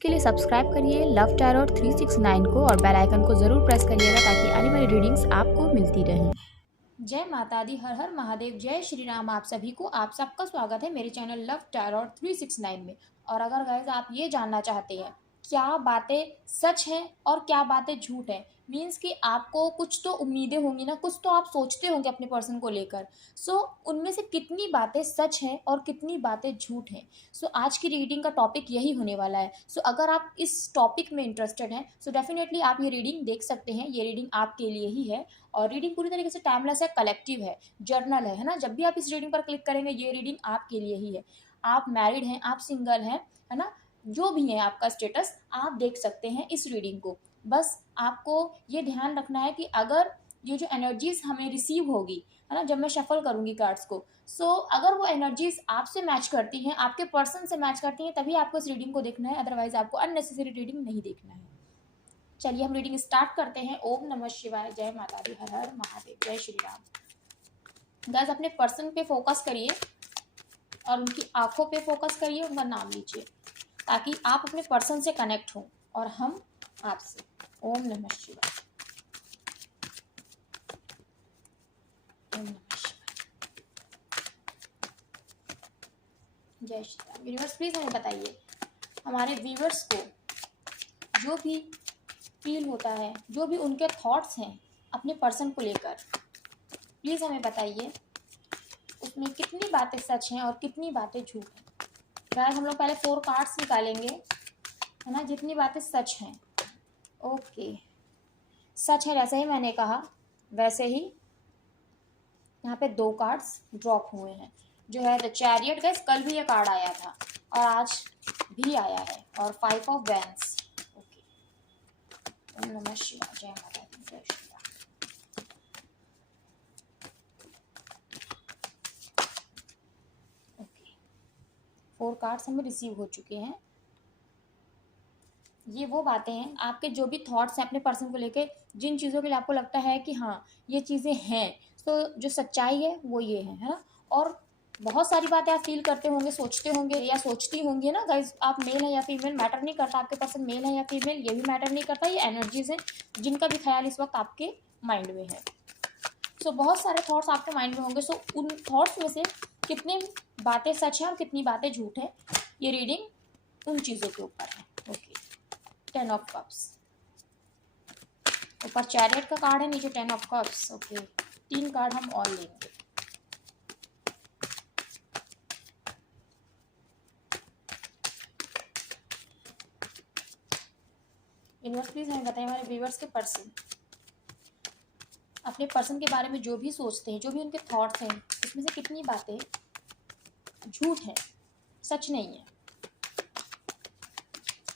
के लिए सब्सक्राइब करिए लव टैरोट 369 को और बेल आइकन को ज़रूर प्रेस करिएगा ताकि आने वाली रीडिंग्स आपको मिलती रहें। जय माता दी, हर हर महादेव, जय श्री राम। आप सभी को आप सबका स्वागत है मेरे चैनल लव टैरोट 369 में। और अगर गाइस आप ये जानना चाहते हैं क्या बातें सच हैं और क्या बातें झूठ हैं, मीन्स कि आपको कुछ तो उम्मीदें होंगी ना, कुछ तो आप सोचते होंगे अपने पर्सन को लेकर। उनमें से कितनी बातें सच हैं और कितनी बातें झूठ हैं। आज की रीडिंग का टॉपिक यही होने वाला है। अगर आप इस टॉपिक में इंटरेस्टेड हैं डेफिनेटली आप ये रीडिंग देख सकते हैं। ये रीडिंग आपके लिए ही है और रीडिंग पूरी तरीके से टाइमलेस है, कलेक्टिव है, जर्नल है ना। जब भी आप इस रीडिंग पर क्लिक करेंगे ये रीडिंग आपके लिए ही है। आप मैरिड हैं, आप सिंगल हैं, है ना, जो भी है आपका स्टेटस आप देख सकते हैं इस रीडिंग को। बस आपको ये ध्यान रखना है कि अगर ये जो एनर्जीज हमें रिसीव होगी, है ना, जब मैं शफल करूंगी कार्ड्स को, अगर वो एनर्जीज आपसे मैच करती हैं, आपके पर्सन से मैच करती हैं, तभी आपको इस रीडिंग को देखना है, अदरवाइज आपको अननेसेसरी रीडिंग नहीं देखना है। चलिए हम रीडिंग स्टार्ट करते हैं। ओम नमः शिवाय, जय माता दी, हर हर महादेव, जय श्री राम। गाइस अपने पर्सन पे फोकस करिए और उनकी आंखों पे फोकस करिए, उनका नाम लीजिए ताकि आप अपने पर्सन से कनेक्ट हो और हम आपसे। ओम नमः शिवाय, ओम नमः शिवाय, जय श्री राम। यूनिवर्स प्लीज हमें बताइए, हमारे व्यूअर्स को जो भी फील होता है, जो भी उनके थॉट्स हैं अपने पर्सन को लेकर, प्लीज़ हमें बताइए उसमें कितनी बातें सच हैं और कितनी बातें झूठ हैं। गाइस हम लोग पहले 4 कार्ड्स निकालेंगे, है ना, जितनी बातें सच हैं। ओके, सच है जैसे ही मैंने कहा वैसे ही यहाँ पे 2 कार्ड्स ड्रॉप हुए हैं, जो है द चैरियट। गाइस कल भी ये कार्ड आया था और आज भी आया है, और 5 ऑफ वैंड्स। ओके, ओम नमः शिवाय, जय माता दी, जय श्री राम। ओके, 4 कार्ड्स हमें रिसीव हो चुके हैं। ये वो बातें हैं, आपके जो भी थॉट्स हैं अपने पर्सन को लेके, जिन चीज़ों के लिए आपको लगता है कि हाँ ये चीज़ें हैं, जो सच्चाई है वो ये है ना। और बहुत सारी बातें आप फील करते होंगे, सोचते होंगे या सोचती होंगी ना। गाइस आप मेल है या फीमेल मैटर नहीं करता, आपके पर्सन मेल है या फीमेल ये भी मैटर नहीं करता। ये एनर्जीज हैं जिनका भी ख्याल इस वक्त आपके माइंड में है। बहुत सारे थॉट्स आपके माइंड में होंगे। उन थॉट्स में से कितनी बातें सच हैं और कितनी बातें झूठ है, ये रीडिंग उन चीज़ों के ऊपर है। ओके, 10 ऑफ कप्स, ऊपर चैरियट का कार्ड है, नीचे 10 ऑफ कप्स। ओके, 3 कार्ड हम और लेंगे। यूनिवर्स प्लीज हमें बताइए, हमारे व्यूअर्स के पर्सन अपने पर्सन के बारे में जो भी सोचते हैं, जो भी उनके थॉट्स हैं, उसमें से कितनी बातें झूठ है, सच नहीं है,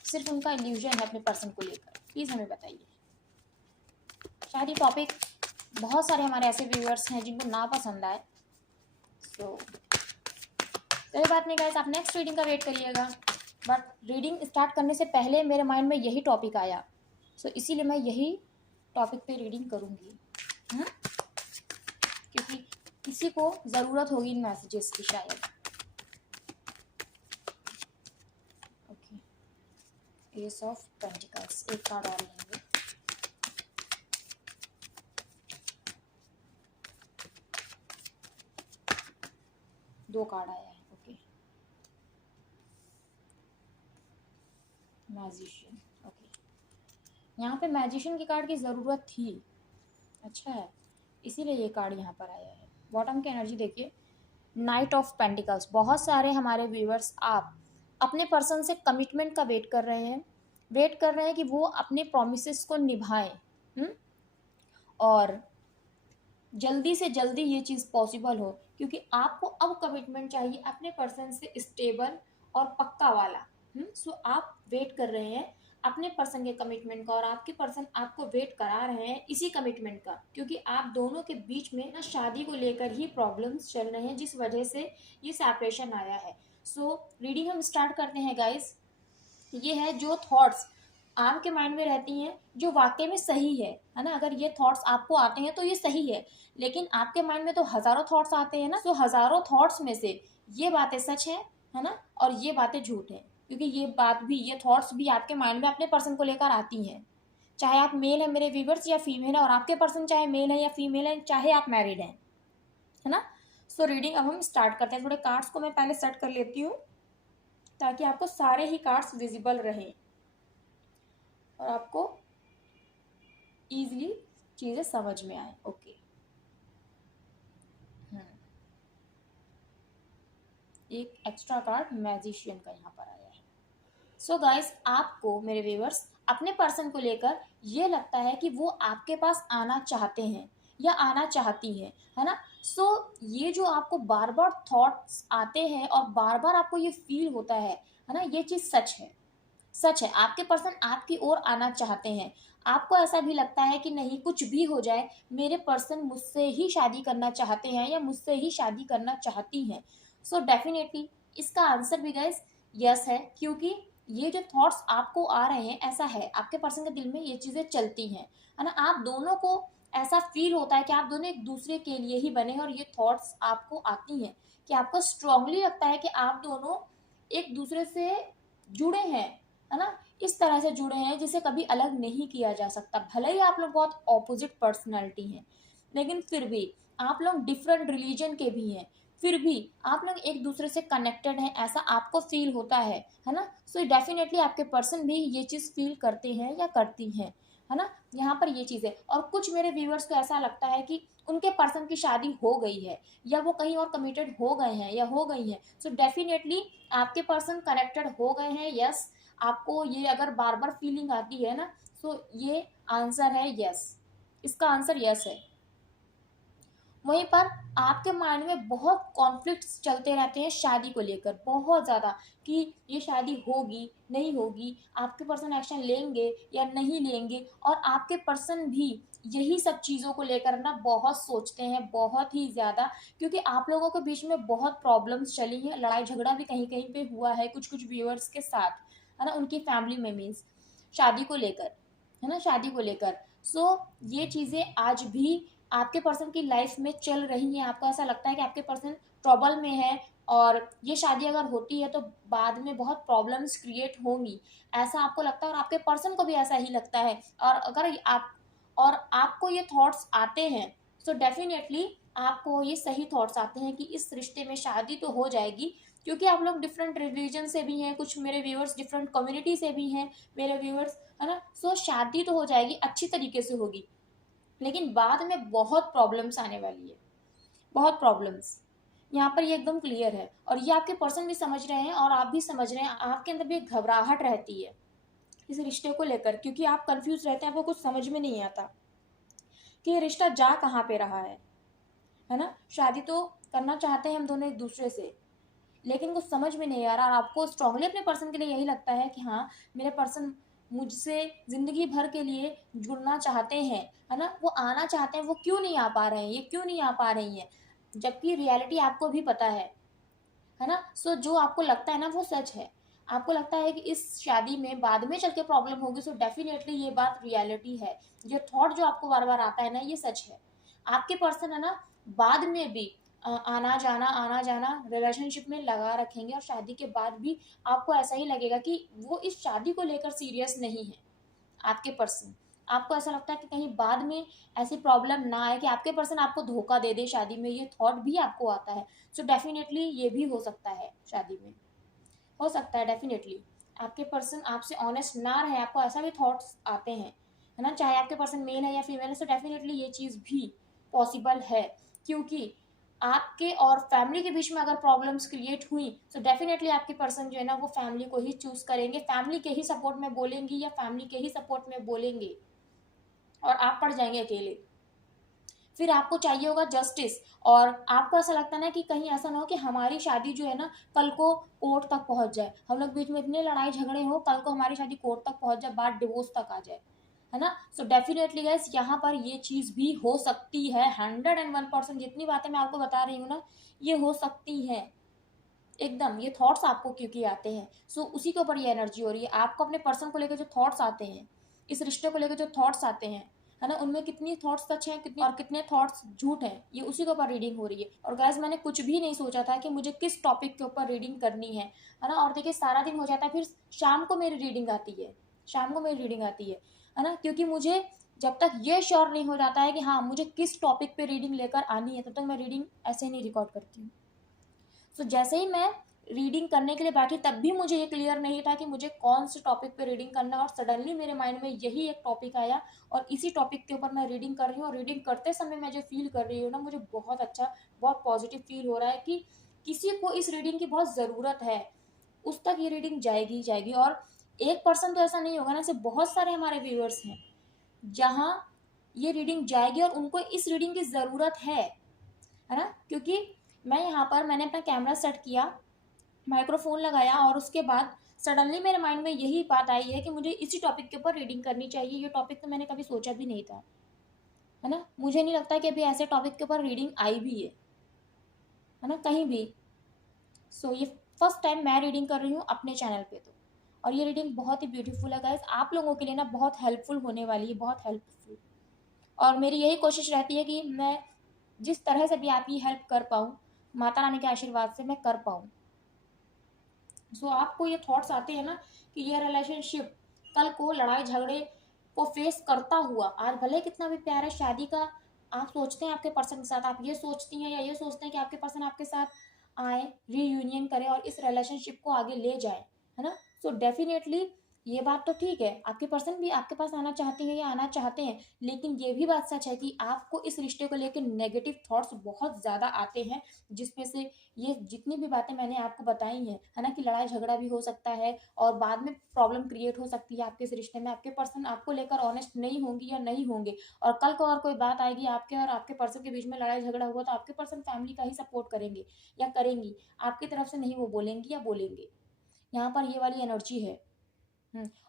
सिर्फ उनका इल्यूजन है अपने पर्सन को लेकर। प्लीज़ हमें बताइए। शायद ये टॉपिक बहुत सारे हमारे ऐसे व्यूअर्स हैं जिनको ना पसंद आए। कोई बात नहीं गाइस, आप नेक्स्ट रीडिंग का वेट करिएगा। बट रीडिंग स्टार्ट करने से पहले मेरे माइंड में यही टॉपिक आया, इसीलिए मैं यही टॉपिक पे रीडिंग करूँगी, क्योंकि किसी को ज़रूरत होगी इन मैसेजेस की शायद। ओके, एस ऑफ पेंटिकल्स, एक कार्ड और लेंगे। दो कार्ड आया है। Okay, magician. ओके, यहाँ पे मैजिशियन की कार्ड की ज़रूरत थी, अच्छा है, इसीलिए ये कार्ड यहाँ पर आया है। बॉटम की एनर्जी देखिए, नाइट ऑफ पेंटिकल्स। बहुत सारे हमारे व्यूअर्स आप अपने पर्सन से कमिटमेंट का वेट कर रहे हैं कि वो अपने प्रोमिसेस को निभाएं, और जल्दी से जल्दी ये चीज़ पॉसिबल हो, क्योंकि आपको अब कमिटमेंट चाहिए अपने पर्सन से, स्टेबल और पक्का वाला। आप वेट कर रहे हैं अपने पर्सन के कमिटमेंट का, और आपके पर्सन आपको वेट करा रहे हैं इसी कमिटमेंट का, क्योंकि आप दोनों के बीच में ना शादी को लेकर ही प्रॉब्लम्स चल रहे हैं, जिस वजह से ये सेपरेशन आया है। रीडिंग हम स्टार्ट करते हैं गाइस। ये है जो थॉट्स आपके माइंड में रहती हैं, जो वाकई में सही है ना। अगर ये थॉट्स आपको आते हैं तो ये सही है, लेकिन आपके माइंड में तो हज़ारों थॉट्स आते हैं ना। हज़ारों थॉट्स में से ये बातें सच है ना, और ये बातें झूठ है। क्योंकि ये बात भी, ये थॉट्स भी आपके माइंड में अपने पर्सन को लेकर आती हैं। चाहे आप मेल हैं मेरे व्यूवर्स या फीमेल है, और आपके पर्सन चाहे मेल है या फीमेल है, चाहे आप मैरिड हैं, है ना। सो रीडिंग अब हम स्टार्ट करते हैं। थोड़े कार्ड्स को मैं पहले सेट कर लेती हूँ ताकि आपको सारे ही कार्ड्स विजिबल रहें और आपको इजीली चीजें समझ में आए। ओके, एक एक्स्ट्रा कार्ड मैजिशियन का यहाँ पर आया है। सो गाइस, आपको मेरे व्यूअर्स अपने पर्सन को लेकर ये लगता है कि वो आपके पास आना चाहते हैं या आना चाहती है ना। सो ये जो आपको बार बार थॉट्स आते हैं और बार बार आपको ये फील होता है ना, ये चीज़ सच है। सच है, आपके पर्सन आपकी ओर आना चाहते हैं। आपको ऐसा भी लगता है कि नहीं, कुछ भी हो जाए, मेरे पर्सन मुझसे ही शादी करना चाहते हैं या मुझसे ही शादी करना चाहती हैं। सो डेफिनेटली इसका आंसर भी गाइस यस है, क्योंकि ये जो थॉट्स आपको आ रहे हैं, ऐसा है आपके पर्सन के दिल में ये चीज़ें चलती हैं, है ना। आप दोनों को ऐसा फील होता है कि आप दोनों एक दूसरे के लिए ही बने हैं, और ये थॉट्स आपको आती हैं कि आपको स्ट्रांगली लगता है कि आप दोनों एक दूसरे से जुड़े हैं, है ना। इस तरह से जुड़े हैं जिसे कभी अलग नहीं किया जा सकता। भले ही आप लोग बहुत ऑपोजिट पर्सनालिटी हैं, लेकिन फिर भी आप लोग डिफरेंट रिलीजन के भी हैं, फिर भी आप लोग एक दूसरे से कनेक्टेड हैं, ऐसा आपको फील होता है ना। सो डेफिनेटली आपके पर्सन भी ये चीज़ फील करते हैं या करती हैं, है ना। यहाँ पर ये चीज़ है। और कुछ मेरे व्यूअर्स को ऐसा लगता है कि उनके पर्सन की शादी हो गई है, या वो कहीं और कमिटेड हो गए हैं या हो गई हैं। सो डेफिनेटली आपके पर्सन कनेक्टेड हो गए हैं, यस। आपको ये अगर बार बार फीलिंग आती है ना, तो ये आंसर है यस, इसका आंसर यस है। वहीं पर आपके माइंड में बहुत कॉन्फ्लिक्ट्स चलते रहते हैं शादी को लेकर, बहुत ज़्यादा, कि ये शादी होगी नहीं होगी, आपके पर्सन एक्शन लेंगे या नहीं लेंगे। और आपके पर्सन भी यही सब चीज़ों को लेकर ना बहुत सोचते हैं, बहुत ही ज़्यादा, क्योंकि आप लोगों के बीच में बहुत प्रॉब्लम्स चली हैं, लड़ाई झगड़ा भी कहीं कहीं पे हुआ है कुछ कुछ व्यूअर्स के साथ, है ना, उनकी फैमिली में, मीन्स शादी को लेकर, है ना, शादी को लेकर। सो ये चीज़ें आज भी आपके पर्सन की लाइफ में चल रही हैं। आपको ऐसा लगता है कि आपके पर्सन ट्रबल में है, और ये शादी अगर होती है तो बाद में बहुत प्रॉब्लम्स क्रिएट होंगी, ऐसा आपको लगता है, और आपके पर्सन को भी ऐसा ही लगता है। और अगर आप और आपको ये थॉट्स आते हैं, सो डेफिनेटली आपको ये सही थॉट्स आते हैं कि इस रिश्ते में शादी तो हो जाएगी, क्योंकि आप लोग डिफरेंट रिलीजन से भी हैं, कुछ मेरे व्यूअर्स डिफरेंट कम्युनिटी से भी हैं मेरे व्यूअर्स, है ना। सो शादी तो हो जाएगी, अच्छी तरीके से होगी, लेकिन बाद में बहुत प्रॉब्लम्स आने वाली है, बहुत प्रॉब्लम्स। यहाँ पर ये एकदम क्लियर है, और ये आपके पर्सन भी समझ रहे हैं और आप भी समझ रहे हैं। आपके अंदर भी एक घबराहट रहती है इस रिश्ते को लेकर, क्योंकि आप कंफ्यूज रहते हैं, आपको कुछ समझ में नहीं आता कि ये रिश्ता जा कहाँ पे रहा है ना। शादी तो करना चाहते हैं हम दोनों एक दूसरे से, लेकिन कुछ समझ में नहीं आ रहा, और आपको स्ट्रांगली अपने पर्सन के लिए यही लगता है कि हाँ, मेरे पर्सन मुझसे जिंदगी भर के लिए जुड़ना चाहते हैं, है ना, वो आना चाहते हैं, वो क्यों नहीं आ पा रहे हैं, ये क्यों नहीं आ पा रही हैं, जबकि रियलिटी आपको भी पता है ना। सो जो आपको लगता है ना वो सच है। आपको लगता है कि इस शादी में बाद में चल के प्रॉब्लम होगी, सो डेफिनेटली ये बात रियलिटी है। जो थॉट जो आपको बार बार आता है ना, ये सच है। आपके पर्सन है ना, बाद में भी आना जाना रिलेशनशिप में लगा रखेंगे, और शादी के बाद भी आपको ऐसा ही लगेगा कि वो इस शादी को लेकर सीरियस नहीं है। आपके पर्सन, आपको ऐसा लगता है कि कहीं बाद में ऐसी प्रॉब्लम ना आए कि आपके पर्सन आपको धोखा दे दे शादी में, ये थॉट भी आपको आता है। सो डेफिनेटली ये भी हो सकता है, शादी में हो सकता है डेफिनेटली आपके पर्सन आपसे ऑनेस्ट ना रहे, आपको ऐसा भी थॉट्स आते हैं, है ना, चाहे आपके पर्सन मेल है या फीमेल है। सो डेफिनेटली ये चीज़ भी पॉसिबल है, क्योंकि आपके और फैमिली के बीच में अगर प्रॉब्लम्स क्रिएट हुई, तो डेफिनेटली आपके पर्सन जो है ना, वो फैमिली को ही चूज करेंगे, फैमिली के ही सपोर्ट में बोलेंगी या फैमिली के ही सपोर्ट में बोलेंगे, और आप पड़ जाएंगे अकेले। फिर आपको चाहिए होगा जस्टिस, और आपको ऐसा लगता है ना कि कहीं ऐसा ना हो कि हमारी शादी जो है ना कल को कोर्ट तक पहुंच जाए, हम लोग बीच में इतने लड़ाई झगड़े हो, कल को हमारी शादी कोर्ट तक पहुंच जाए, बात डिवोर्स तक आ जाए, है ना। सो डेफिनेटली गाइस, यहाँ पर ये चीज भी हो सकती है। 101% जितनी बातें मैं आपको बता रही हूँ ना, ये हो सकती है एकदम। ये थॉट्स आपको क्योंकि आते हैं, सो उसी के ऊपर ये एनर्जी हो रही है। आपको अपने पर्सन को लेकर जो थॉट्स आते हैं, इस रिश्ते को लेकर जो थॉट्स आते हैं, है ना, उनमें कितनी थॉट्स सच हैं कितनी और कितने थॉट्स झूठ हैं, ये उसी के ऊपर रीडिंग हो रही है। और गाइस मैंने कुछ भी नहीं सोचा था कि मुझे किस टॉपिक के ऊपर रीडिंग करनी है ना। और देखिए सारा दिन हो जाता है, फिर शाम को मेरी रीडिंग आती है, शाम को मेरी रीडिंग आती है ना, क्योंकि मुझे जब तक ये श्योर नहीं हो जाता है कि हाँ मुझे किस टॉपिक पे रीडिंग लेकर आनी है, तब तक मैं रीडिंग ऐसे नहीं रिकॉर्ड करती हूँ। सो जैसे ही मैं रीडिंग करने के लिए बैठी, तब भी मुझे ये क्लियर नहीं था कि मुझे कौन से टॉपिक पे रीडिंग करना है, और सडनली मेरे माइंड में यही एक टॉपिक आया और इसी टॉपिक के ऊपर मैं रीडिंग कर रही हूँ। और रीडिंग करते समय मैं जो फील कर रही हूँ ना, मुझे बहुत अच्छा, बहुत पॉजिटिव फील हो रहा है कि किसी को इस रीडिंग की बहुत ज़रूरत है, उस तक ये रीडिंग जाएगी ही जाएगी। और एक पर्सन तो ऐसा नहीं होगा ना, ऐसे बहुत सारे हमारे व्यूअर्स हैं जहाँ ये रीडिंग जाएगी और उनको इस रीडिंग की ज़रूरत है ना। क्योंकि मैं यहाँ पर मैंने अपना कैमरा सेट किया, माइक्रोफोन लगाया, और उसके बाद सडनली मेरे माइंड में यही बात आई है कि मुझे इसी टॉपिक के ऊपर रीडिंग करनी चाहिए। ये टॉपिक तो मैंने कभी सोचा भी नहीं था, है ना। मुझे नहीं लगता कि अभी ऐसे टॉपिक के ऊपर रीडिंग आई भी है ना, कहीं भी। सो ये फर्स्ट टाइम मैं रीडिंग कर रही हूँ अपने चैनल पे, तो और ये रीडिंग बहुत ही ब्यूटीफुल है गाइस, आप लोगों के लिए ना बहुत हेल्पफुल होने वाली है, बहुत हेल्पफुल। और मेरी यही कोशिश रहती है कि मैं जिस तरह से भी आपकी हेल्प कर पाऊँ, माता रानी के आशीर्वाद से मैं कर पाऊँ। सो आपको ये थॉट्स आते हैं ना कि ये रिलेशनशिप कल को लड़ाई झगड़े को फेस करता हुआ, आज भले कितना भी प्यार है शादी का आप सोचते हैं आपके पर्सन के साथ, आप ये सोचती हैं या ये सोचते हैं कि आपके पर्सन आपके साथ आए, रीयूनियन करे और इस रिलेशनशिप को आगे ले जाए, है ना। सो डेफिनेटली ये बात तो ठीक है, आपके पर्सन भी आपके पास आना चाहते हैं या आना चाहते हैं, लेकिन ये भी बात सच है कि आपको इस रिश्ते को लेकर नेगेटिव थॉट्स बहुत ज़्यादा आते हैं, जिसमें से ये जितनी भी बातें मैंने आपको बताई हैं, है ना, कि लड़ाई झगड़ा भी हो सकता है और बाद में प्रॉब्लम क्रिएट हो सकती है आपके इस रिश्ते में, आपके पर्सन आपको लेकर ऑनेस्ट नहीं होंगी या नहीं होंगे, और कल को और कोई बात आएगी आपके और आपके पर्सन के बीच में, लड़ाई झगड़ा हुआ, तो आपके पर्सन फैमिली का ही सपोर्ट करेंगे या करेंगी, आपकी तरफ से नहीं वो बोलेंगी या बोलेंगे। यहाँ पर ये वाली एनर्जी है।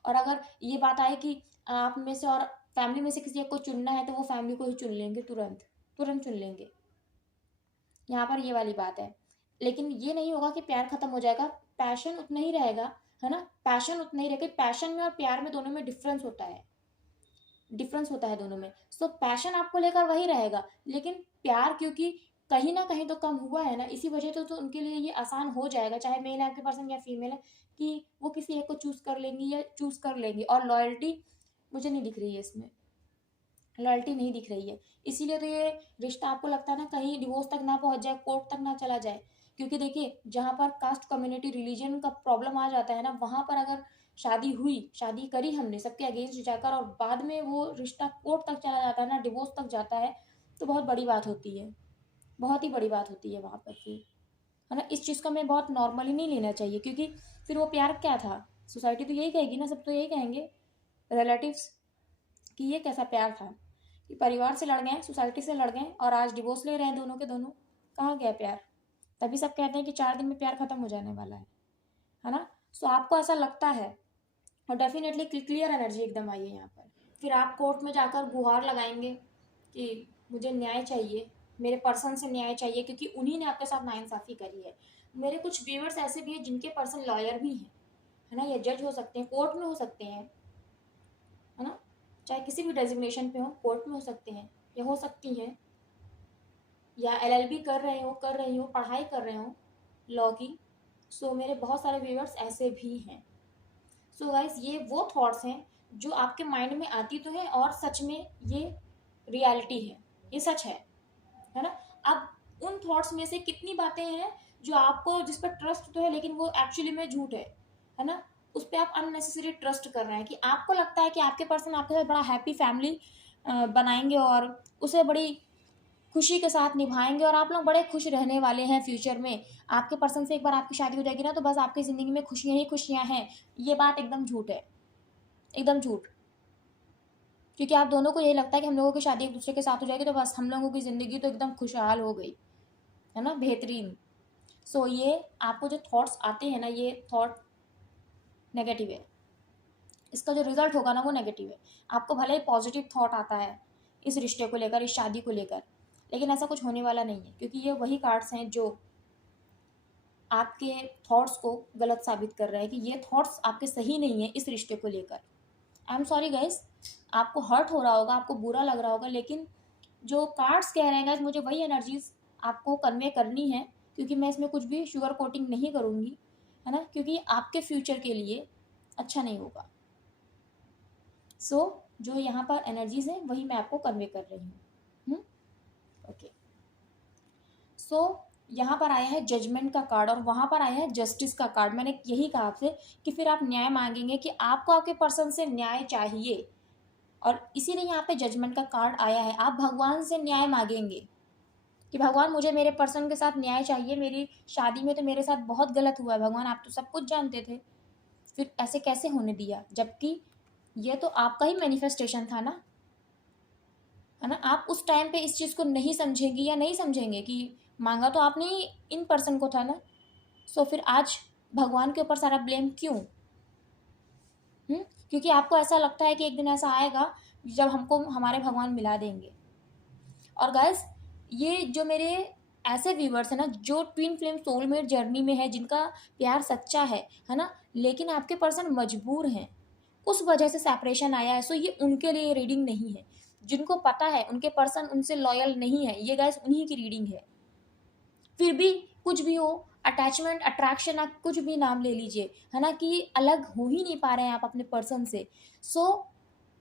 और अगर ये बात आए कि आप में से और फैमिली में से किसी एक को चुनना है, तो वो फैमिली को ही चुन लेंगे, तुरंत तुरंत चुन लेंगे। यहाँ पर ये वाली बात है। लेकिन ये नहीं होगा कि प्यार खत्म हो जाएगा, पैशन उतना ही रहेगा, है ना, पैशन उतना ही रहेगा। पैशन में और प्यार में दोनों में डिफरेंस होता है, डिफरेंस होता है दोनों में। सो पैशन आपको लेकर वही रहेगा, लेकिन प्यार क्योंकि कहीं ना कहीं तो कम हुआ है ना, इसी वजह तो उनके लिए ये आसान हो जाएगा, चाहे मेल है आपके पर्सन या फीमेल है, कि वो किसी एक को चूज कर लेंगी या चूज कर लेंगे। और लॉयल्टी मुझे नहीं दिख रही है इसमें, लॉयल्टी नहीं दिख रही है, इसीलिए तो ये रिश्ता आपको लगता है ना कहीं डिवोर्स तक ना पहुंच जाए, कोर्ट तक ना चला जाए। क्योंकि देखिए जहाँ पर कास्ट कम्युनिटी रिलीजन का प्रॉब्लम आ जाता है ना, वहाँ पर अगर शादी हुई, शादी करी हमने सबके अगेंस्ट जाकर, और बाद में वो रिश्ता कोर्ट तक चला जाता है ना, डिवोर्स तक जाता है, तो बहुत बड़ी बात होती है, बहुत ही बड़ी बात होती है वहाँ पर फिर, है ना। इस चीज़ को हमें बहुत नॉर्मली नहीं लेना चाहिए, क्योंकि फिर वो प्यार क्या था, सोसाइटी तो यही कहेगी ना, सब तो यही कहेंगे, रिलेटिव्स, कि ये कैसा प्यार था, कि परिवार से लड़ गए, सोसाइटी से लड़ गए और आज डिवोर्स ले रहे हैं दोनों के दोनों, कहाँ गया प्यार। तभी सब कहते हैं कि 4 दिन में प्यार खत्म हो जाने वाला है ना। सो आपको ऐसा लगता है, और डेफिनेटली क्लियर एनर्जी एकदम आई है यहाँ पर। फिर आप कोर्ट में जाकर गुहार लगाएंगे कि मुझे न्याय चाहिए, मेरे पर्सन से न्याय चाहिए, क्योंकि उन्हीं ने आपके साथ नाइंसाफ़ी करी है। मेरे कुछ व्यूअर्स ऐसे भी हैं जिनके पर्सन लॉयर भी हैं, है ना, या जज हो सकते हैं, कोर्ट में हो सकते हैं, है ना, चाहे किसी भी डेजिग्नेशन पे हो, कोर्ट में हो सकते हैं या हो सकती हैं, या एलएलबी कर रही हो, पढ़ाई कर रहे हो लॉ की। सो मेरे बहुत सारे व्यूअर्स ऐसे भी हैं। सो गाइस ये वो थॉट्स हैं जो आपके माइंड में आती तो है, और सच में ये रियलिटी है, ये सच है ना। अब उन थॉट्स में से कितनी बातें हैं जो आपको जिस पर ट्रस्ट तो है, लेकिन वो एक्चुअली में झूठ है ना, उस पर आप अननेसेसरी ट्रस्ट कर रहे हैं, कि आपको लगता है कि आपके पर्सन आपके साथ बड़ा हैप्पी फैमिली बनाएंगे और उसे बड़ी खुशी के साथ निभाएंगे, और आप लोग बड़े खुश रहने वाले हैं फ्यूचर में। आपके पर्सन से एक बार आपकी शादी हो जाएगी ना, तो बस आपकी ज़िंदगी में खुशियाँ ही खुशियाँ हैं। ये बात एकदम झूठ है, एकदम झूठ। क्योंकि आप दोनों को यही लगता है कि हम लोगों की शादी एक दूसरे के साथ हो जाएगी तो बस हम लोगों की ज़िंदगी तो एकदम खुशहाल हो गई, है ना, बेहतरीन। सो ये आपको जो थॉट्स आते हैं ना, ये थॉट नेगेटिव है, इसका जो रिजल्ट होगा ना वो नेगेटिव है। आपको भले ही पॉजिटिव थॉट आता है इस रिश्ते को लेकर, इस शादी को लेकर, लेकिन ऐसा कुछ होने वाला नहीं है, क्योंकि ये वही कार्ड्स हैं जो आपके थॉट्स को गलत साबित कर रहे हैं, कि ये थॉट्स आपके सही नहीं है इस रिश्ते को लेकर, आई एम सॉरी गाइस, आपको हर्ट हो रहा होगा, आपको बुरा लग रहा होगा, लेकिन जो कार्ड्स कह रहे हैं गाइस, मुझे वही एनर्जीज आपको कन्वे करनी है, क्योंकि मैं इसमें कुछ भी शुगर कोटिंग नहीं करूँगी, है ना, क्योंकि आपके फ्यूचर के लिए अच्छा नहीं होगा। सो जो यहाँ पर एनर्जीज हैं वही मैं आपको कन्वे कर रही हूँ। ओके, सो यहाँ पर आया है जजमेंट का कार्ड और वहाँ पर आया है जस्टिस का कार्ड। मैंने यही कहा आपसे कि फिर आप न्याय मांगेंगे कि आपको आपके पर्सन से न्याय चाहिए, और इसीलिए यहाँ पे जजमेंट का कार्ड आया है। आप भगवान से न्याय मांगेंगे कि भगवान मुझे मेरे पर्सन के साथ न्याय चाहिए, मेरी शादी में तो मेरे साथ बहुत गलत हुआ है भगवान, आप तो सब कुछ जानते थे, फिर ऐसे कैसे होने दिया, जबकि ये तो आपका ही मैनिफेस्टेशन था ना, है ना। आप उस टाइम पे इस चीज़ को नहीं समझेंगे या नहीं समझेंगे कि मांगा तो आपने ही इन पर्सन को था ना। सो फिर आज भगवान के ऊपर सारा ब्लेम क्यों? क्योंकि आपको ऐसा लगता है कि एक दिन ऐसा आएगा जब हमको हमारे भगवान मिला देंगे। और गाइस, ये जो मेरे ऐसे व्यूवर्स हैं ना जो ट्विन फ्लेम सोलमेट जर्नी में है, जिनका प्यार सच्चा है ना, लेकिन आपके पर्सन मजबूर हैं, उस वजह से सेपरेशन आया है। सो ये उनके लिए रीडिंग नहीं है। जिनको पता है उनके पर्सन उनसे लॉयल नहीं है, ये गाइस उन्हीं की रीडिंग है। फिर भी कुछ भी हो, अटैचमेंट, अट्रैक्शन, आप कुछ भी नाम ले लीजिए, है ना, कि अलग हो ही नहीं पा रहे हैं आप अपने पर्सन से। सो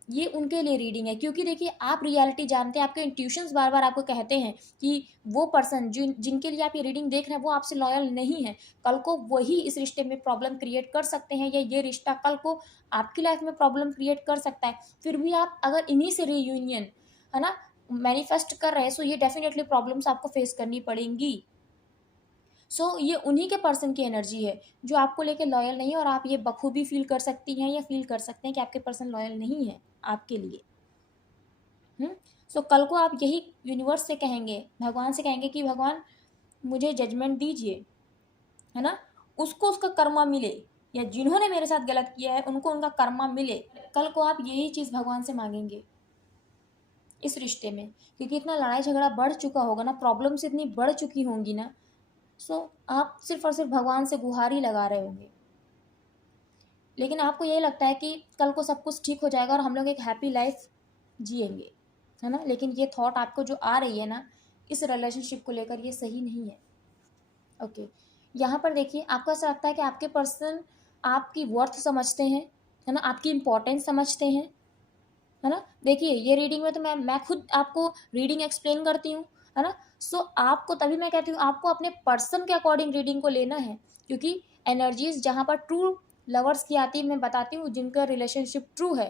ये उनके लिए रीडिंग है, क्योंकि देखिए आप रियलिटी जानते हैं, आपके इंट्यूशंस बार बार आपको कहते हैं कि वो पर्सन जिनके लिए आप ये रीडिंग देख रहे हैं वो आपसे लॉयल नहीं है। कल को वही इस रिश्ते में प्रॉब्लम क्रिएट कर सकते हैं, या ये रिश्ता कल को आपकी लाइफ में प्रॉब्लम क्रिएट कर सकता है। फिर भी आप अगर इन्हीं से रीयूनियन, है ना, मैनिफेस्ट कर रहे हैं, सो ये डेफिनेटली प्रॉब्लम्स आपको फेस करनी पड़ेंगी। सो ये उन्हीं के पर्सन की एनर्जी है जो आपको लेके लॉयल नहीं है, और आप ये बखूबी फील कर सकती हैं या फील कर सकते हैं कि आपके पर्सन लॉयल नहीं है आपके लिए। सो कल को आप यही यूनिवर्स से कहेंगे, भगवान से कहेंगे कि भगवान मुझे जजमेंट दीजिए, है ना, उसको उसका कर्मा मिले, या जिन्होंने मेरे साथ गलत किया है उनको उनका कर्मा मिले। कल को आप यही चीज़ भगवान से मांगेंगे इस रिश्ते में, क्योंकि इतना लड़ाई झगड़ा बढ़ चुका होगा ना, प्रॉब्लम्स इतनी बढ़ चुकी होंगी ना। सो आप सिर्फ और सिर्फ भगवान से गुहार ही लगा रहे होंगे, लेकिन आपको यही लगता है कि कल को सब कुछ ठीक हो जाएगा और हम लोग एक हैप्पी लाइफ जिएंगे, है ना। लेकिन ये थॉट आपको जो आ रही है ना इस रिलेशनशिप को लेकर, ये सही नहीं है। ओके, यहाँ पर देखिए आपको ऐसा लगता है कि आपके पर्सन आपकी वर्थ समझते हैं, है ना, आपकी इम्पोर्टेंस समझते हैं, है ना। देखिए ये रीडिंग में तो मैं खुद आपको रीडिंग एक्सप्लेन करती हूँ, है ना। सो आपको तभी मैं कहती हूँ आपको अपने पर्सन के अकॉर्डिंग रीडिंग को लेना है, क्योंकि एनर्जीज जहाँ पर ट्रू लवर्स की आती है, मैं बताती हूँ जिनका रिलेशनशिप ट्रू है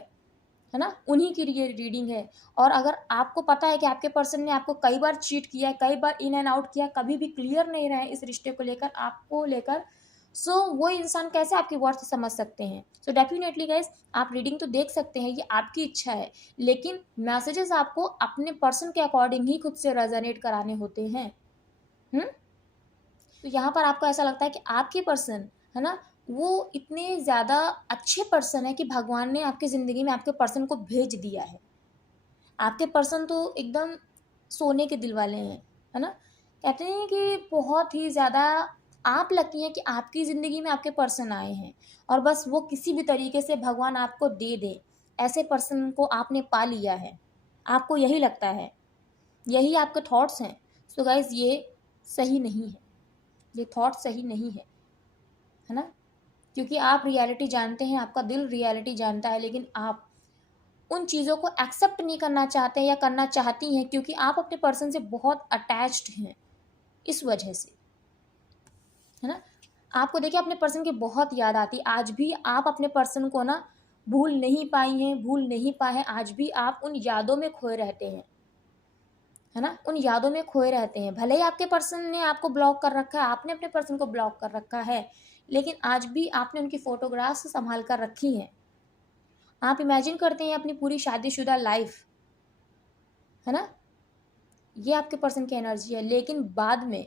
ना, उन्हीं की ये रीडिंग है। और अगर आपको पता है कि आपके पर्सन ने आपको कई बार चीट किया है, कई बार इन एंड आउट किया, कभी भी क्लियर नहीं रहे इस रिश्ते को लेकर, आपको लेकर, सो वो इंसान कैसे आपकी वर्थ समझ सकते हैं। सो डेफिनेटली गाइस, आप रीडिंग तो देख सकते हैं, ये आपकी इच्छा है, लेकिन मैसेजेस आपको अपने पर्सन के अकॉर्डिंग ही खुद से रेजोनेट कराने होते हैं। तो यहाँ पर आपको ऐसा लगता है कि आपके पर्सन, है ना, वो इतने ज़्यादा अच्छे पर्सन है कि भगवान ने आपकी ज़िंदगी में आपके पर्सन को भेज दिया है। आपके पर्सन तो एकदम सोने के दिल वाले हैं, है ना। कहते हैं कि बहुत ही ज़्यादा आप लकी हैं कि आपकी ज़िंदगी में आपके पर्सन आए हैं, और बस वो किसी भी तरीके से भगवान आपको दे दे, ऐसे पर्सन को आपने पा लिया है। आपको यही लगता है, यही आपके थॉट्स हैं। सो गाइज ये सही नहीं है, ये थॉट सही नहीं है ना, क्योंकि आप रियलिटी जानते हैं, आपका दिल रियलिटी जानता है, लेकिन आप उन चीज़ों को एक्सेप्ट नहीं करना चाहते या करना चाहती हैं, क्योंकि आप अपने पर्सन से बहुत अटैच्ड हैं इस वजह से, है ना। आपको देखिए अपने पर्सन की बहुत याद आती है, आज भी आप अपने पर्सन को ना भूल नहीं पाई हैं, भूल नहीं पाए हैं, आज भी आप उन यादों में खोए रहते हैं, है ना, उन यादों में खोए रहते हैं। भले ही आपके पर्सन ने आपको ब्लॉक कर रखा है, आपने अपने पर्सन को ब्लॉक कर रखा है, लेकिन आज भी आपने उनकी फ़ोटोग्राफ्स संभाल कर रखी हैं। आप इमेजिन करते हैं अपनी पूरी शादीशुदा लाइफ, है ना, ये आपके पर्सन की एनर्जी है, लेकिन बाद में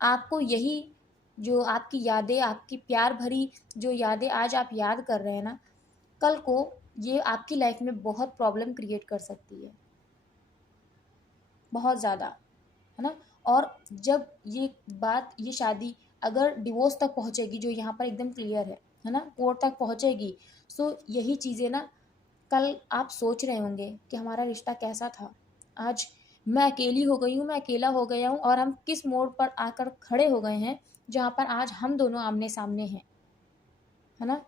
आपको यही जो आपकी यादें, आपकी प्यार भरी जो यादें आज आप याद कर रहे हैं ना, कल को ये आपकी लाइफ में बहुत प्रॉब्लम क्रिएट कर सकती है, बहुत ज़्यादा, है ना। और जब ये बात, ये शादी अगर डिवोर्स तक पहुँचेगी, जो यहाँ पर एकदम क्लियर है ना, कोर्ट तक पहुँचेगी, सो यही चीज़ें ना कल आप सोच रहे होंगे कि हमारा रिश्ता कैसा था, आज मैं अकेली हो गई हूँ, मैं अकेला हो गया हूँ और हम किस मोड़ पर आकर खड़े हो गए हैं जहाँ पर आज हम दोनों आमने सामने हैं, है ना?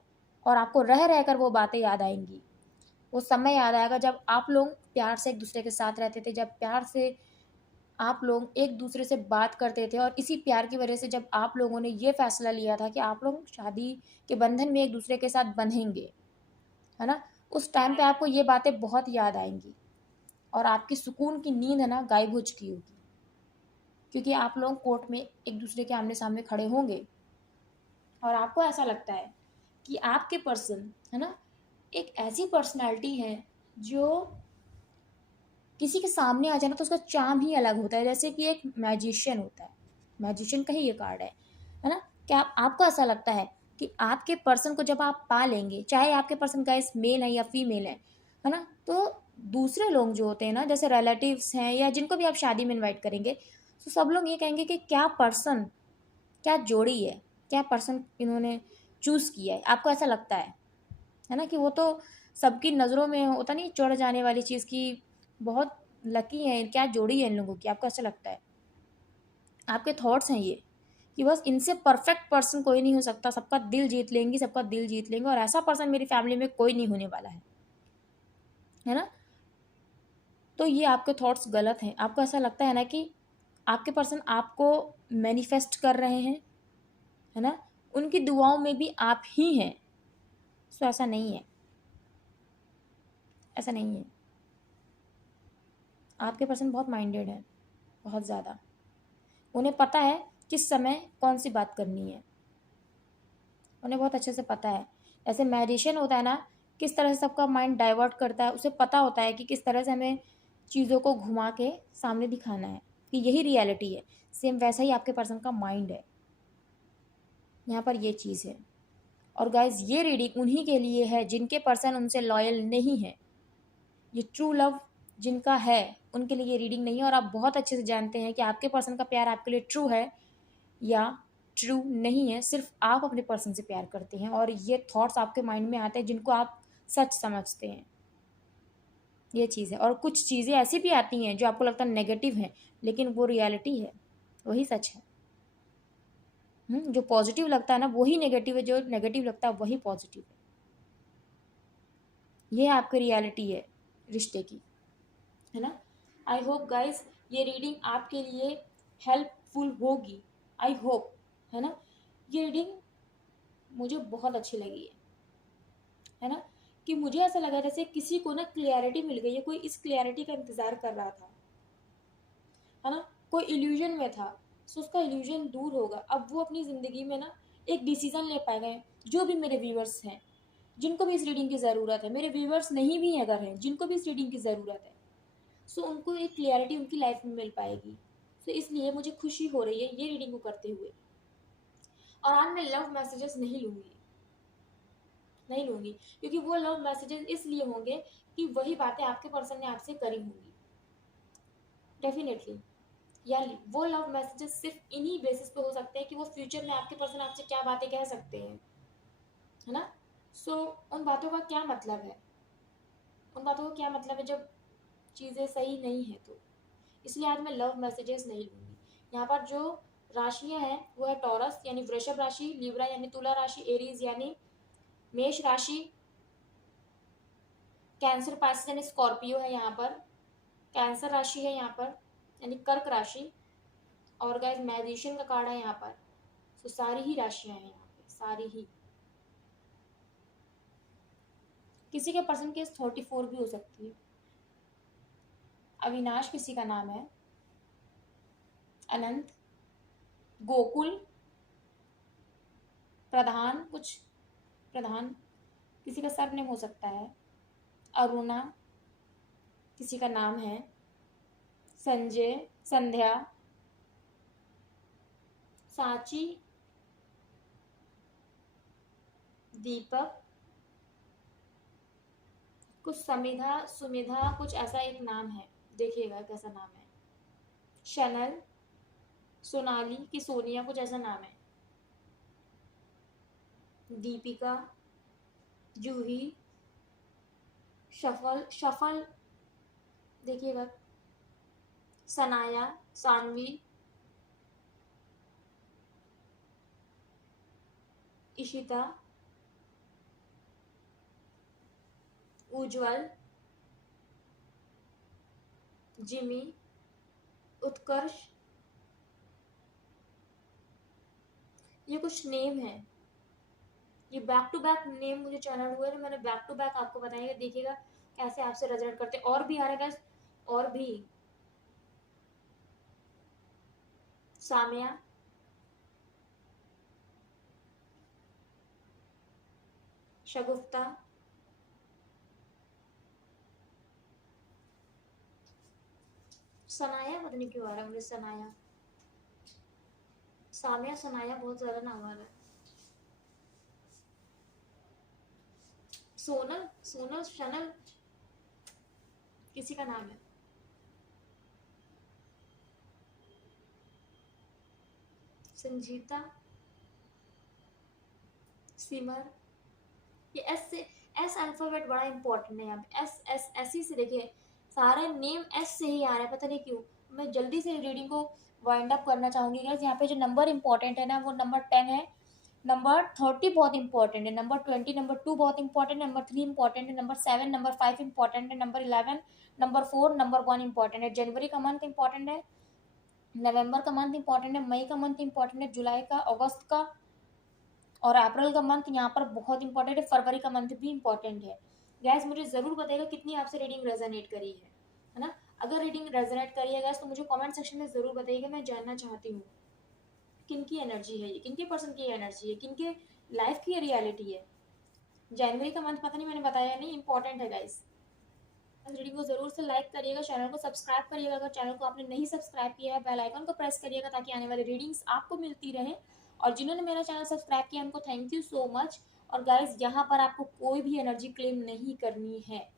और आपको रह रह कर वो बातें याद आएंगी, वो समय याद आएगा जब आप लोग प्यार से एक दूसरे के साथ रहते थे, जब प्यार से आप लोग एक दूसरे से बात करते थे और इसी प्यार की वजह से जब आप लोगों ने ये फैसला लिया था कि आप लोग शादी के बंधन में एक दूसरे के साथ बंधेंगे, है ना? उस टाइम पे आपको ये बातें बहुत याद आएंगी और आपकी सुकून की नींद है ना गायब हो चुकी होगी, क्योंकि आप लोग कोर्ट में एक दूसरे के आमने सामने खड़े होंगे और आपको ऐसा लगता है कि आपके पर्सन, है ना, एक ऐसी पर्सनालिटी है जो किसी के सामने आ जाना तो उसका चार्म ही अलग होता है, जैसे कि एक मैजिशियन होता है। मैजिशियन का ही ये कार्ड है ना? क्या आपको ऐसा लगता है कि आपके पर्सन को जब आप पा लेंगे, चाहे आपके पर्सन गाइस मेल है या फीमेल है ना, तो दूसरे लोग जो होते हैं ना, जैसे रिलेटिव्स हैं या जिनको भी आप शादी में इनवाइट करेंगे, तो सब लोग ये कहेंगे कि क्या पर्सन, क्या जोड़ी है, क्या पर्सन इन्होंने चूज किया है। आपको ऐसा लगता है ना, कि वो तो सबकी नज़रों में होता नहीं चढ़ जाने वाली चीज़ की, बहुत लकी है, क्या जोड़ी है इन लोगों की। आपको ऐसा लगता है, आपके थॉट्स हैं ये, कि बस इनसे परफेक्ट पर्सन कोई नहीं हो सकता, सबका दिल जीत लेंगी, सबका दिल जीत लेंगे और ऐसा पर्सन मेरी फैमिली में कोई नहीं होने वाला है ना? तो ये आपके थॉट्स गलत हैं। आपको ऐसा लगता है ना कि आपके पर्सन आपको मैनिफेस्ट कर रहे हैं, है ना? उनकी दुआओं में भी आप ही हैं। सो ऐसा नहीं है, ऐसा नहीं है। आपके पर्सन बहुत माइंडेड है, बहुत ज़्यादा। उन्हें पता है किस समय कौन सी बात करनी है, उन्हें बहुत अच्छे से पता है। ऐसे मैजिशियन होता है ना, किस तरह से सबका माइंड डाइवर्ट करता है, उसे पता होता है कि किस तरह से हमें चीज़ों को घुमा के सामने दिखाना है कि यही रियलिटी है। सेम वैसा ही आपके पर्सन का माइंड है, यहाँ पर ये चीज़ है। और गाइज ये रीडिंग उन्हीं के लिए है जिनके पर्सन उनसे लॉयल नहीं है। ये ट्रू लव जिनका है उनके लिए ये रीडिंग नहीं है। और आप बहुत अच्छे से जानते हैं कि आपके पर्सन का प्यार आपके लिए ट्रू है या ट्रू नहीं है। सिर्फ आप अपने पर्सन से प्यार करते हैं और ये थॉट्स आपके माइंड में आते हैं जिनको आप सच समझते हैं, ये चीज़ है। और कुछ चीज़ें ऐसी भी आती हैं जो आपको लगता है नेगेटिव हैं, लेकिन वो रियलिटी है, वही सच है। जो पॉजिटिव लगता है ना वही नेगेटिव है, जो नेगेटिव लगता है वही पॉजिटिव है। ये आपकी रियलिटी है रिश्ते की, है ना? आई होप गाइस ये रीडिंग आपके लिए हेल्पफुल होगी, आई होप, है ना? ये रीडिंग मुझे बहुत अच्छी लगी है ना? कि मुझे ऐसा लगा जैसे किसी को ना क्लियरिटी मिल गई है, कोई इस क्लियरिटी का इंतज़ार कर रहा था, है ना? कोई इल्यूजन में था, सो उसका इल्यूजन दूर होगा। अब वो अपनी ज़िंदगी में ना एक डिसीज़न ले पाएंगे। जो भी मेरे व्यूअर्स हैं जिनको भी इस रीडिंग की ज़रूरत है, मेरे व्यूअर्स नहीं भी अगर हैं जिनको भी इस रीडिंग की ज़रूरत है, सो उनको एक क्लियरिटी उनकी लाइफ में मिल पाएगी। सो इसलिए मुझे खुशी हो रही है ये रीडिंग को करते हुए। और आज मैं लव मैसेजेस नहीं लूँगी, क्योंकि वो लव मैसेजेस इसलिए होंगे कि वही बातें आपके पर्सन ने आपसे करी होंगी डेफिनेटली। या वो लव मैसेजेस सिर्फ इन्हीं बेसिस पे हो सकते हैं कि वो फ्यूचर में आपके पर्सन आपसे क्या बातें कह सकते हैं, है ना? सो उन बातों का क्या मतलब है, उन बातों का क्या मतलब है जब चीज़ें सही नहीं है। तो इसलिए आज मैं लव मैसेजेस नहीं लूँगी। यहाँ पर जो राशियाँ हैं वो है टॉरस यानी वृषभ राशि, लिब्रा यानी तुला राशि, एरीज यानी मेष राशि, कैंसर पाइसेस यानी स्कॉर्पियो है यहाँ पर, कैंसर राशि है यहाँ पर यानी कर्क राशि, और गाइस मैजिशियन का कार्ड है यहाँ पर। तो सारी ही राशियाँ हैं यहाँ पे, सारी ही। किसी के पर्सन केस 34 भी हो सकती है। अविनाश किसी का नाम है, अनंत, गोकुल, प्रधान, कुछ प्रधान किसी का सरनेम हो सकता है, अरुणा किसी का नाम है, संजय, संध्या, साची, दीपक, कुछ समिधा, सुमिधा, कुछ ऐसा एक नाम है, देखिएगा कैसा नाम है, शनल, सोनाली की सोनिया, कुछ ऐसा नाम है, दीपिका, जूही, शफल शफल देखिएगा, सनाया, सानवी, इशिता, उज्जवल, जिमी, उत्कर्ष। ये कुछ नेम है, ये बैक टू बैक नेम मुझे चैनल हुए, मैंने बैक टू बैक आपको बताएंगे, देखिएगा कैसे आपसे रेजोनेट करते। और भी आ रहा है guys, और भी, सामिया, शगुफ्ता, सनाया, पता नहीं क्यों आ रहा है मुझे सनाया, सामिया, सनाया, बहुत ज्यादा नाम आ रहा है। सोनल, सोनल, शनल, किसी का नाम है। संजीता, सिमर। ये एस से, एस अल्फाबेट बड़ा इंपॉर्टेंट है यहाँ पे, एस एस ऐसी से देखिए सारे नेम एस से ही आ रहे हैं, पता नहीं क्यों। मैं जल्दी से रीडिंग को वाइंड अप करना चाहूंगी गाइस। यहाँ पे जो नंबर इंपॉर्टेंट है ना, वो नंबर 10 है, नंबर 30 बहुत इंपॉर्टेंट है, नंबर 20, नंबर 2 बहुत इंपॉर्टेंट है, नंबर 3 इंपॉर्टेंट है, नंबर 7, नंबर 5 इंपॉर्टेंट है, नंबर 11, नंबर 4, नंबर 1 इंपॉर्टेंट है। जनवरी का मंथ इंपॉर्टेंट है, नवंबर का मंथ इंपॉर्टेंट है, मई का मंथ इंपॉर्टेंट है, जुलाई का, अगस्त का और अप्रैल का मंथ यहाँ पर बहुत इंपॉर्टेंट है, फरवरी का मंथ भी इंपॉर्टेंट है। गैस मुझे जरूर बताइएगा कितनी आपसे रीडिंग रेजोनेट करी है ना। अगर रीडिंग रेजोनेट करी है गैस तो मुझे कमेंट सेक्शन में जरूर बताइएगा, मैं जानना चाहती हूँ किन की एनर्जी है ये, किन के पर्सन की एनर्जी है, किन के लाइफ की रियलिटी है। जनवरी का मंथ पता नहीं मैंने बताया नहीं, इंपॉर्टेंट है गाइस। वीडियो को जरूर से लाइक करिएगा, चैनल को सब्सक्राइब करिएगा, अगर चैनल को आपने नहीं सब्सक्राइब किया है बेल आइकन को प्रेस करिएगा ताकि आने वाली रीडिंग्स आपको मिलती रहे। और जिन्होंने मेरा चैनल सब्सक्राइब किया उनको थैंक यू सो मच। और गाइस यहाँ पर आपको कोई भी एनर्जी क्लेम नहीं करनी है,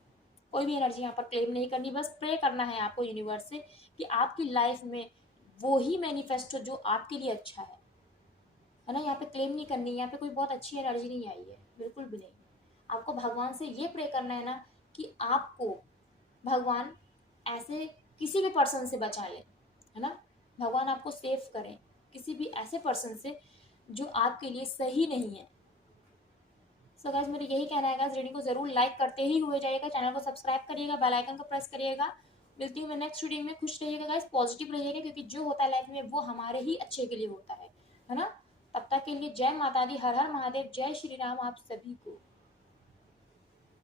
कोई भी एनर्जी यहाँ पर क्लेम नहीं करनी, बस प्रे करना है आपको यूनिवर्स से कि आपकी लाइफ में वो ही मैनिफेस्ट हो जो आपके लिए अच्छा है ना। यहाँ पे क्लेम नहीं करनी, यहाँ पे कोई बहुत अच्छी एनर्जी नहीं आई है, बिल्कुल भी नहीं। आपको भगवान से ये प्रे करना है ना कि आपको भगवान ऐसे किसी भी पर्सन से बचा ले, है ना। भगवान आपको सेफ करें किसी भी ऐसे पर्सन से जो आपके लिए सही नहीं है। सो गाइस मेरा यही कहना है गाइस, रीडिंग को जरूर लाइक करते ही हुए जाइएगा, चैनल को सब्सक्राइब करिएगा, बेल आइकन को प्रेस करिएगा। मिलती हूँ मैं नेक्स्ट रीडिंग में। खुश रहिएगा गाइस, पॉजिटिव रहिएगा, क्योंकि जो होता है लाइफ में वो हमारे ही अच्छे के लिए होता है ना। तब तक के लिए जय माता दी, हर हर महादेव, जय श्री राम आप सभी को।